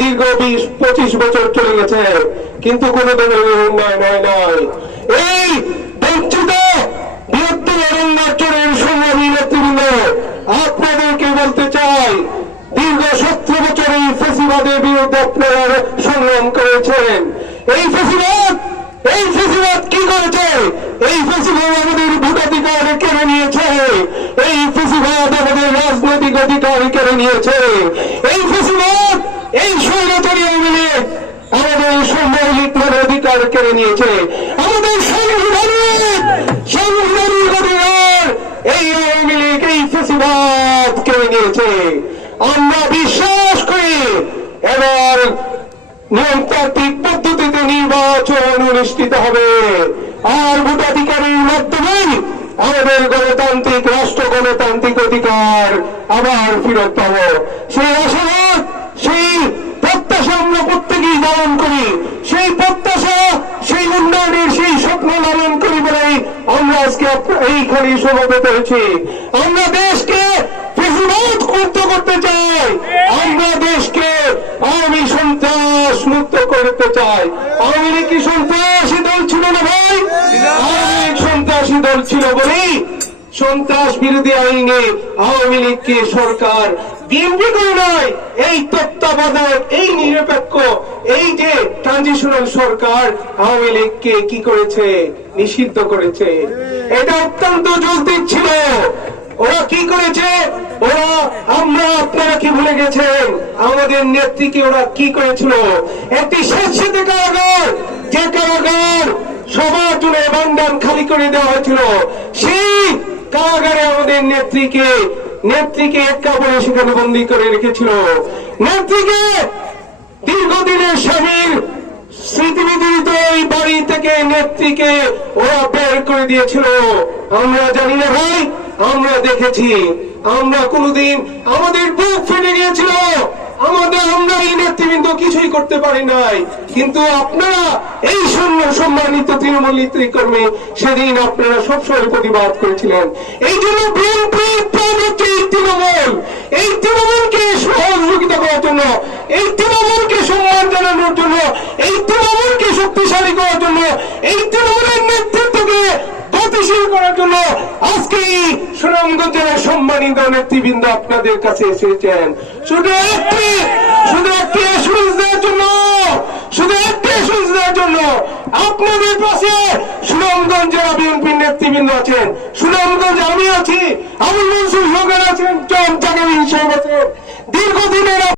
দীর্ঘ 20-25 বছর চলে গেছে, কিন্তু কোন ধরনের উন্নয়ন হয় নাই। এই বঞ্চিত বৃহত্তর অরণ্যাচলের সংগ্রামী নেতৃবৃন্দ, আপনাদেরকে বলতে চাই, দীর্ঘ 17 বছর এই ফ্যাসিবাদের বিরুদ্ধে আপনারা সংগ্রাম করেছেন। এই ফ্যাসিবাদ কি করেছে? এই ফ্যাসিবাদ আমাদের ভোটাধিকার কেড়ে নিয়েছে। এই ফ্যাসিবাদ আমাদের রাজনৈতিক অধিকার কেড়ে নিয়েছে। এই ফ্যাসিবাদ, এই স্বৈরাচারী আওয়ামী লীগ আমাদের সাংবিধানিক অধিকার কেড়ে নিয়েছে। আমাদের সাংবিধানিক অধিকার এই আওয়ামী লীগ, এই ফ্যাসিবাদ কেড়ে নিয়েছে। আমরা বিশ্বাস করি এবার নিয়মতান্ত্রিক পদ্ধতিতে নির্বাচন অনুষ্ঠিত হবে, আর ভোটাধিকারের মাধ্যমে আমাদের গণতান্ত্রিক রাষ্ট্র, গণতান্ত্রিক অধিকার আবার ফিরত পাব। সেই আশাবাদ, সেই প্রত্যাশা আমরা প্রত্যেকেই লালন করি। সেই প্রত্যাশা, সেই উন্নয়নের সেই স্বপ্ন লালন করি বলেই আমরা আজকে এইখানে সমবেত হয়েছি। আমরা দেশকে ফ্যাসিবাদ মুক্ত করতে চাই। আমরা দেশকে আওয়ামী সন্ত্রাস মুক্ত করতে চাই। আওয়ামী লীগ কি সন্ত্রাসী দল ছিল না ভাই? আওয়ামী লীগ সন্ত্রাসী দল ছিল বলেই সন্ত্রাস বিরোধী আইনে আওয়ামী লীগকে সরকার বিএনপি করে নয়, এই তত্ত্বাবধায়ক, এই নিরপেক্ষ, এই যে ট্রানজিশনাল সরকার আওয়ামী লীগকে কি করেছে? নিষিদ্ধ করেছে। এটা অত্যন্ত যৌক্তিক ছিল। ওরা কি করেছে? ওরা, আপনারা কি ভুলে গেছেন আমাদের নেত্রীকে ওরা কি করেছিল? একটি স্বেচ্ছাসেবী কারাগার, যে কারাগার সবার জন্য বান্ডান খালি করে দেওয়া হয়েছিল, সেই কারাগারে আমাদের নেত্রীকে একা বলে সেখানে বন্দী করে রেখেছিল। নেত্রীকে দীর্ঘদিনের স্বামীর স্মৃতিবিজড়িত এই বাড়ি থেকে নেত্রীকে ওরা বের করে দিয়েছিল। আমরা জানি না ভাই, আমরা দেখেছি। আমরা কোনদিন আমাদের বুক ফেটে গিয়েছিল, আমরা এই নেতৃবৃন্দ কিছুই করতে পারি নাই। কিন্তু আপনারা এই সম্মানিত তৃণমূল নেতৃকর্মী, সেদিন আপনারা সবসময় প্রতিবাদ করেছিলেন। এই জন্য বিএনপি এই তৃণমূলকে সহযোগিতা করার জন্য, এই তৃণমূলকে সম্মান জানানোর জন্য, এই তৃণমূলকে শক্তিশালী করার জন্য, এই তৃণমূলের নেতৃত্বকে গতিশীল করার জন্য আজকে এই সুনামগঞ্জের সম্মানিত নেতৃবৃন্দ আপনাদের কাছে এসেছেন। শুধু একটি অ্যাসুরেন্স দেওয়ার জন্য, আপনাদের পাশে সুনামগঞ্জ যারা বিএনপির নেতৃবৃন্দ আছেন, সুনামগঞ্জ আমি আছি, আবুল মনসুর হোসেন আছেন, জাগামিন সাহেব আছেন, দীর্ঘদিনের